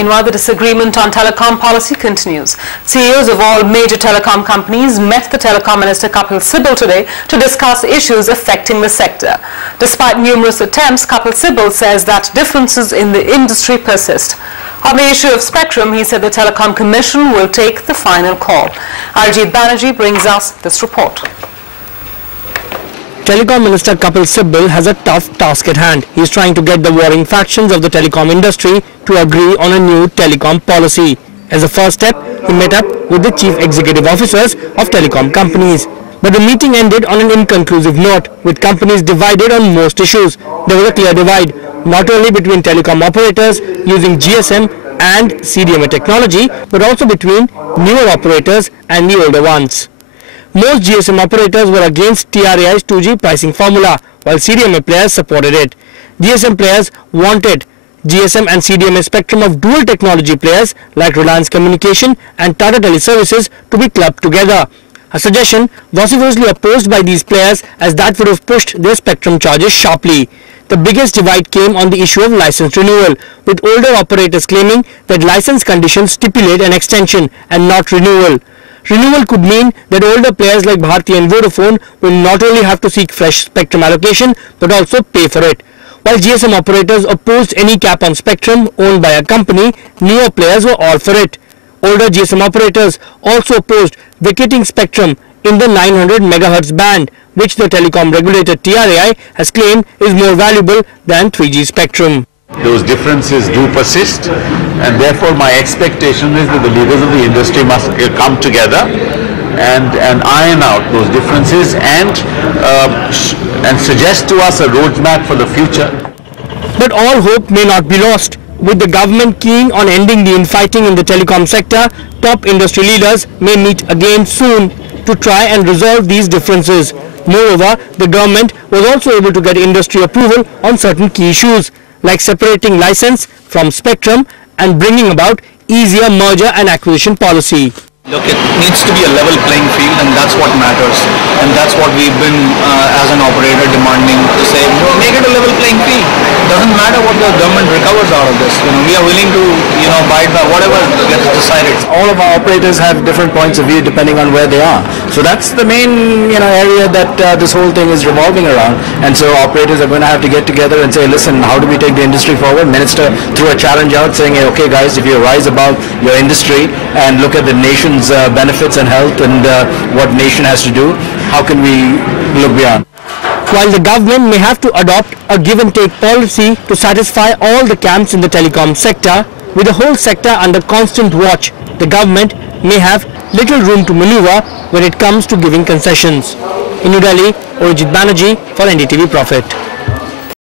Meanwhile, the disagreement on telecom policy continues. CEOs of all major telecom companies met the telecom minister Kapil Sibal today to discuss issues affecting the sector. Despite numerous attempts, Kapil Sibal says that differences in the industry persist. On the issue of spectrum, he said the Telecom Commission will take the final call. Arjit Banerjee brings us this report. Telecom Minister Kapil Sibal has a tough task at hand. He is trying to get the warring factions of the telecom industry to agree on a new telecom policy. As a first step, he met up with the chief executive officers of telecom companies. But the meeting ended on an inconclusive note, with companies divided on most issues. There was a clear divide, not only between telecom operators using GSM and CDMA technology, but also between newer operators and the older ones. Most GSM operators were against TRAI's 2G pricing formula, while CDMA players supported it. GSM players wanted GSM and CDMA spectrum of dual technology players like Reliance Communication and Tata Teleservices to be clubbed together. A suggestion vociferously opposed by these players, as that would have pushed their spectrum charges sharply. The biggest divide came on the issue of license renewal, with older operators claiming that license conditions stipulate an extension and not renewal. Renewal could mean that older players like Bharti and Vodafone will not only have to seek fresh spectrum allocation but also pay for it. While GSM operators opposed any cap on spectrum owned by a company, newer players were all for it. Older GSM operators also opposed vacating spectrum in the 900 MHz band, which the telecom regulator TRAI has claimed is more valuable than 3G spectrum. Those differences do persist, and therefore my expectation is that the leaders of the industry must come together and iron out those differences and suggest to us a roadmap for the future. But all hope may not be lost. With the government keen on ending the infighting in the telecom sector, top industry leaders may meet again soon to try and resolve these differences. Moreover, the government was also able to get industry approval on certain key issues, like separating license from spectrum and bringing about easier merger and acquisition policy. Look, it needs to be a level playing field, and that's what matters. And that's what we've been, as an operator, demanding to say, make it a level playing field. Doesn't matter what the government recovers out of this. We are willing to, abide by whatever gets decided. All of our operators have different points of view depending on where they are. So that's the main, area that this whole thing is revolving around. And so operators are going to have to get together and say, listen, how do we take the industry forward? Minister threw a challenge out saying, hey, okay, guys, if you rise above your industry and look at the nation's benefits and health and what nation has to do, how can we look beyond? While the government may have to adopt a give-and-take policy to satisfy all the camps in the telecom sector, with the whole sector under constant watch, the government may have little room to maneuver when it comes to giving concessions. In New Delhi, Arjit Banerjee for NDTV Profit.